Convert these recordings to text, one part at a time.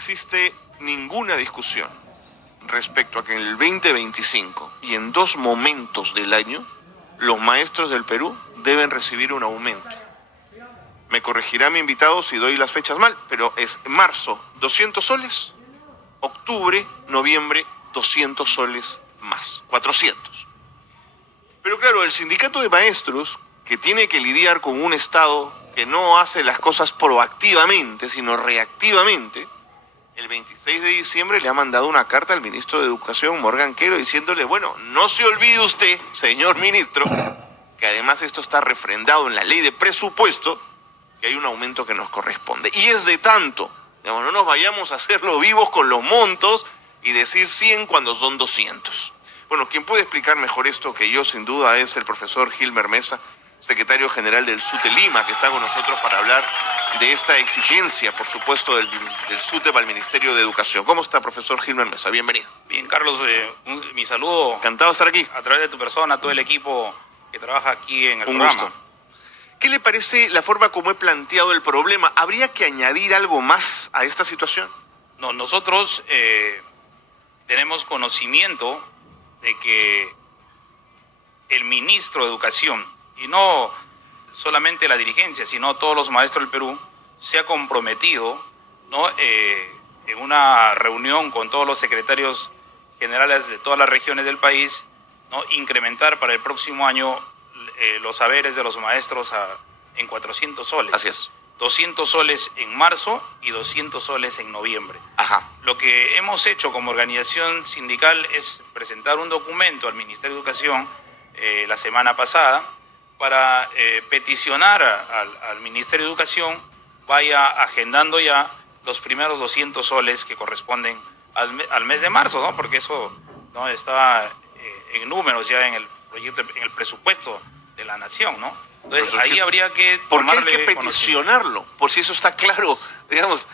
existe ninguna discusión respecto a que en el 2025 y en 2 momentos del año, los maestros del Perú deben recibir un aumento. Me corregirá mi invitado si doy las fechas mal, pero es marzo 200 soles, octubre, noviembre 200 soles más, 400. Pero claro, el sindicato de maestros, que tiene que lidiar con un Estado que no hace las cosas proactivamente, sino reactivamente, el 26 de diciembre le ha mandado una carta al ministro de Educación, Morgan Quero, diciéndole, bueno, no se olvide usted, señor ministro, que además esto está refrendado en la ley de presupuesto, que hay un aumento que nos corresponde. Y es de tanto, digamos, no nos vayamos a hacerlo vivos con los montos y decir 100 cuando son 200. Bueno, quien puede explicar mejor esto que yo, sin duda, es el profesor Gilmer Mesa, secretario general del SUTE Lima, que está con nosotros para hablar de esta exigencia, por supuesto, del SUTE para el Ministerio de Educación. ¿Cómo está, profesor Gilmer Mesa? Bienvenido. Bien, Carlos, mi saludo. Encantado de estar aquí. A través de tu persona, a todo el equipo que trabaja aquí en el Un programa. gusto. ¿Qué le parece la forma como he planteado el problema? ¿Habría que añadir algo más a esta situación? No, nosotros tenemos conocimiento de que el ministro de Educación, y no solamente la dirigencia, sino todos los maestros del Perú, se ha comprometido, ¿no? En una reunión con todos los secretarios generales de todas las regiones del país, ¿no? Incrementar para el próximo año los saberes de los maestros en 400 soles. Así es. 200 soles en marzo y 200 soles en noviembre. Ajá. Lo que hemos hecho como organización sindical es presentar un documento al Ministerio de Educación la semana pasada para peticionar al Ministerio de Educación vaya agendando ya los primeros 200 soles que corresponden al mes de marzo, ¿no? Porque eso no está en números ya en el proyecto, en el presupuesto de la nación, ¿no? Entonces ahí habría que ¿por qué hay tomarle que peticionarlo? Por si eso está claro, digamos,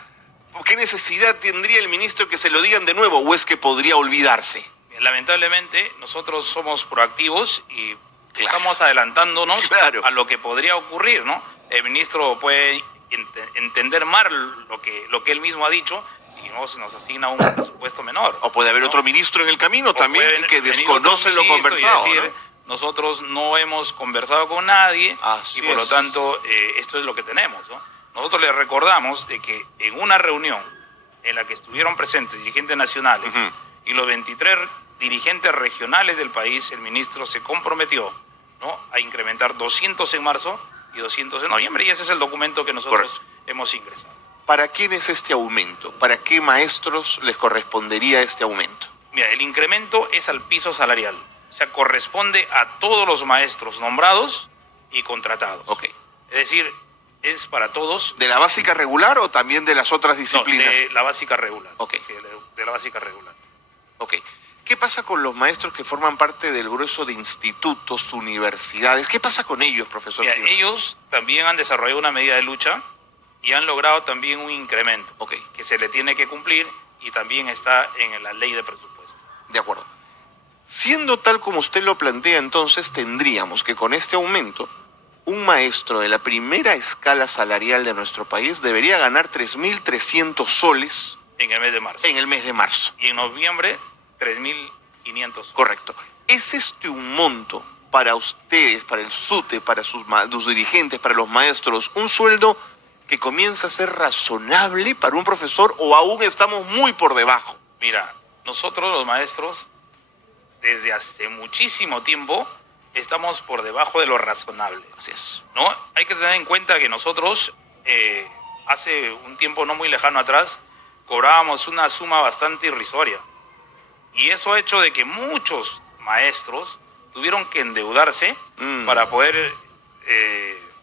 ¿qué necesidad tendría el ministro que se lo digan de nuevo o es que podría olvidarse? Lamentablemente nosotros somos proactivos y Claro. estamos adelantándonos Claro. a lo que podría ocurrir, ¿no? El ministro puede entender mal lo que él mismo ha dicho y nos asigna un presupuesto menor. O puede haber ¿no? otro ministro en el camino O también puede que venir desconoce otro lo ministro conversado, y decir, ¿no? nosotros no hemos conversado con nadie Así y por lo es. tanto esto es lo que tenemos, ¿no? Nosotros les recordamos de que en una reunión en la que estuvieron presentes dirigentes nacionales Ujú. y los 23 dirigentes regionales del país, el ministro se comprometió, ¿no? A incrementar 200 en marzo y 200 en noviembre, y ese es el documento que nosotros Correcto. hemos ingresado. ¿Para quién es este aumento? ¿Para qué maestros les correspondería este aumento? Mira, el incremento es al piso salarial, o sea, corresponde a todos los maestros nombrados y contratados. Ok. Es decir, es para todos. ¿De la básica regular o también de las otras No, disciplinas? de la básica regular. Ok. Sí, de la básica regular. Ok. ¿Qué pasa con los maestros que forman parte del grueso de institutos, universidades? ¿Qué pasa con ellos, profesor? Mira, Gilmer? ellos también han desarrollado una medida de lucha y han logrado también un incremento Ok. que se le tiene que cumplir y también está en la ley de presupuesto. De acuerdo. Siendo tal como usted lo plantea, entonces tendríamos que con este aumento, un maestro de la primera escala salarial de nuestro país debería ganar 3.300 soles En el mes de marzo. en el mes de marzo. Y en noviembre, 3.500. Correcto. ¿Es este un monto para ustedes, para el SUTE, para sus dirigentes, para los maestros, un sueldo que comienza a ser razonable para un profesor o aún estamos muy por debajo? Mira, nosotros los maestros, desde hace muchísimo tiempo, estamos por debajo de lo razonable. Así es. ¿No? Hay que tener en cuenta que nosotros, hace un tiempo no muy lejano atrás, cobrábamos una suma bastante irrisoria. Y eso ha hecho de que muchos maestros tuvieron que endeudarse para poder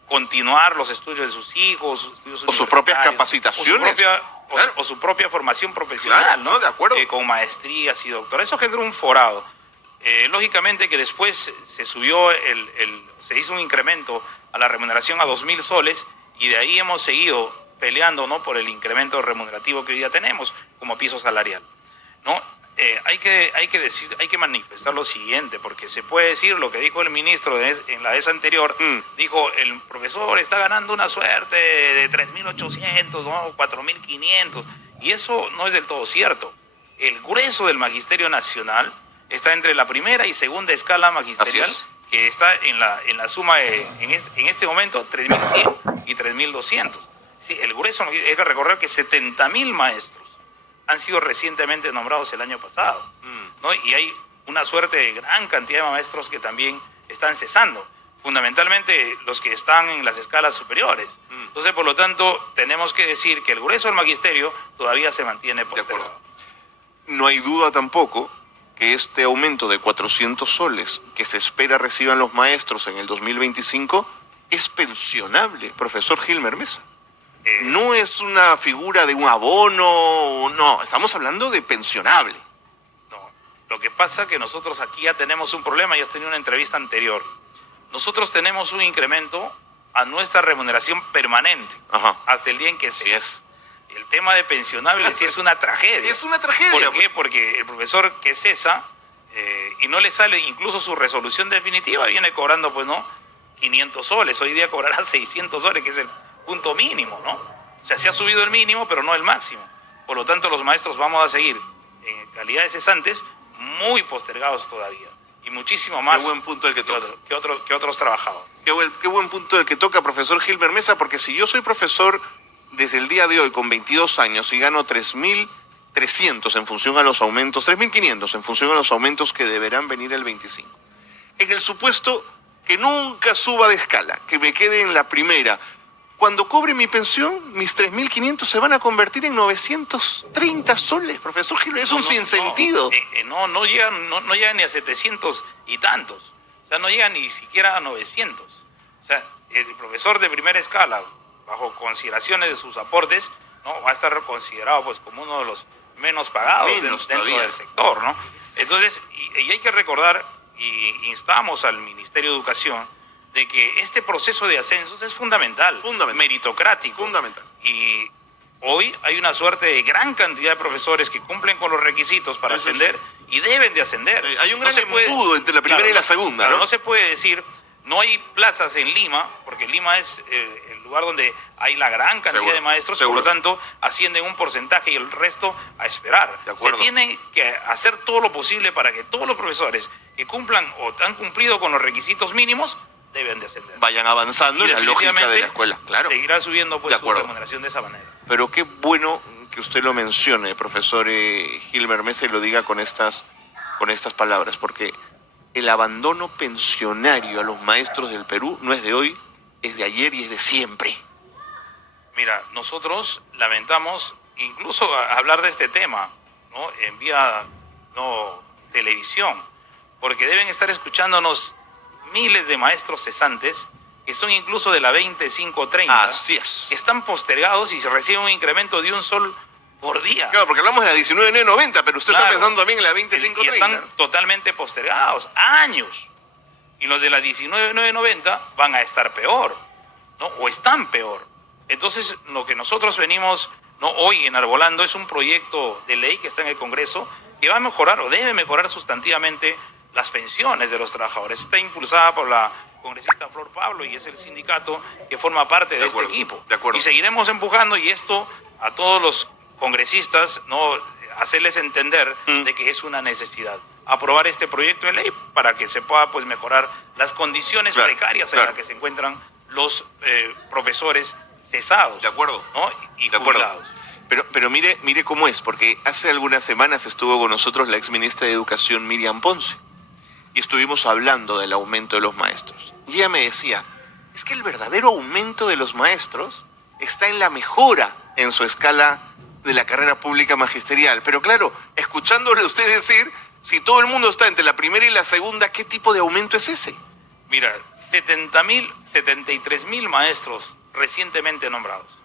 continuar los estudios de sus hijos, sus estudios O sus propias universitarios, capacitaciones. Claro. o su propia formación profesional, Claro, ¿no? De acuerdo. Con maestrías y doctorados. Eso generó un forado. Lógicamente que después se subió, se hizo un incremento a la remuneración a 2.000 soles y de ahí hemos seguido peleando, ¿no? Por el incremento remunerativo que hoy día tenemos como piso salarial, ¿no? Hay que manifestar lo siguiente, porque se puede decir lo que dijo el ministro en la vez anterior, dijo, el profesor está ganando una suerte de 3.800, ¿no? 4.500, Y eso no es del todo cierto. El grueso del Magisterio Nacional está entre la primera y segunda escala magisterial, que está en la suma en este momento 3.100 y 3.200. Sí, el grueso, hay que recordar que 70.000 maestros han sido recientemente nombrados el año pasado, ¿no? Y hay una suerte de gran cantidad de maestros que también están cesando, fundamentalmente los que están en las escalas superiores. Entonces, por lo tanto, tenemos que decir que el grueso del magisterio todavía se mantiene postergado. No hay duda tampoco que este aumento de 400 soles que se espera reciban los maestros en el 2025 es pensionable, profesor Gilmer Mesa. No es una figura de un abono, no, estamos hablando de pensionable. No, lo que pasa es que nosotros aquí ya tenemos un problema, ya has tenido una entrevista anterior. Nosotros tenemos un incremento a nuestra remuneración permanente, hasta el día en que se... Sí es. El tema de pensionable sí es una tragedia. Es una tragedia. ¿Por qué? Porque el profesor que cesa y no le sale incluso su resolución definitiva, viene cobrando, pues, ¿no?, 500 soles. Hoy día cobrará 600 soles, que es el punto mínimo, ¿no? O sea, se ha subido el mínimo, pero no el máximo. Por lo tanto, los maestros vamos a seguir en calidad de cesantes muy postergados todavía. Y muchísimo más. Qué buen punto el que toca. Que otros trabajadores. Qué buen punto el que toca, profesor Gilmer Mesa, porque si yo soy profesor desde el día de hoy con 22 años y gano 3.300 en función a los aumentos, 3.500 en función a los aumentos que deberán venir el 25. En el supuesto que nunca suba de escala, que me quede en la primera, cuando cobre mi pensión, mis 3.500 se van a convertir en 930 soles, profesor Gilmer. Es un sinsentido. No llegan ni a 700 y tantos. O sea, no llegan ni siquiera a 900. O sea, el profesor de primera escala, bajo consideraciones de sus aportes, ¿no?, va a estar considerado, pues, como uno de los menos pagados dentro del sector, ¿no? Entonces, y hay que recordar, y instamos al Ministerio de Educación, de que este proceso de ascensos es fundamental, meritocrático. Fundamental. Y hoy hay una suerte de gran cantidad de profesores que cumplen con los requisitos para ascender y deben de ascender. Hay un gran embudo entre la primera y la segunda, ¿no? ¿no? No se puede decir, no hay plazas en Lima, porque Lima es el lugar donde hay la gran cantidad de maestros, por lo tanto ascienden un porcentaje y el resto a esperar. Se tiene que hacer todo lo posible para que todos los profesores que cumplan o han cumplido con los requisitos mínimos deben de ascender. Vayan avanzando en la lógica de la escuela, claro. Seguirá subiendo, pues, su remuneración de esa manera. Pero qué bueno que usted lo mencione, profesor Gilmer Mesa, y lo diga con estas palabras, porque el abandono pensionario a los maestros del Perú no es de hoy, es de ayer y es de siempre. Mira, nosotros lamentamos incluso hablar de este tema, ¿no?, en vía televisión, porque deben estar escuchándonos miles de maestros cesantes que son incluso de la 2530. Así es. Que están postergados y se reciben un incremento de 1 sol por día. Claro, porque hablamos de la 19.990, pero usted está pensando también en la 2530. Y están totalmente postergados, años. Y los de la 19.990 van a estar peor, ¿no? O están peor. Entonces, lo que nosotros venimos, ¿no?, hoy enarbolando es un proyecto de ley que está en el Congreso que va a mejorar o debe mejorar sustantivamente las pensiones de los trabajadores. Está impulsada por la congresista Flor Pablo y es el sindicato que forma parte de este equipo. De acuerdo. Y seguiremos empujando, y esto a todos los congresistas, ¿no?, hacerles entender de que es una necesidad aprobar este proyecto de ley para que se pueda, pues, mejorar las condiciones precarias en las que se encuentran los profesores cesados. De acuerdo. ¿no?, y jubilados. Pero mire cómo es, porque hace algunas semanas estuvo con nosotros la exministra de Educación, Miriam Ponce, y estuvimos hablando del aumento de los maestros. Y ella me decía, es que el verdadero aumento de los maestros está en la mejora en su escala de la carrera pública magisterial. Pero claro, escuchándole a usted decir, si todo el mundo está entre la primera y la segunda, ¿qué tipo de aumento es ese? Mira, 73.000 maestros recientemente nombrados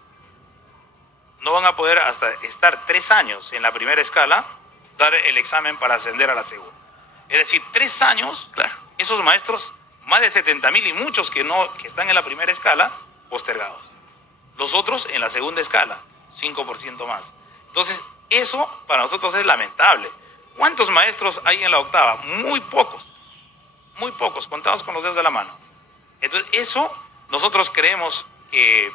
no van a poder hasta estar 3 años en la primera escala dar el examen para ascender a la segunda. Es decir, 3 años, esos maestros, más de 70.000 y muchos que están en la primera escala, postergados. Los otros en la segunda escala, 5% más. Entonces, eso para nosotros es lamentable. ¿Cuántos maestros hay en la octava? Muy pocos, contados con los dedos de la mano. Entonces, eso nosotros creemos que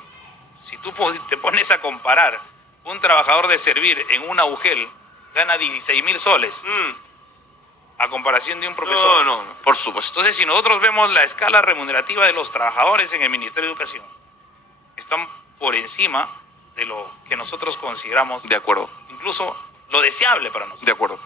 si tú te pones a comparar un trabajador de servir en una UGEL gana 16.000 soles a comparación de un profesor. No, por supuesto. Entonces, si nosotros vemos la escala remunerativa de los trabajadores en el Ministerio de Educación, están por encima de lo que nosotros consideramos De acuerdo, incluso lo deseable para nosotros. de acuerdo.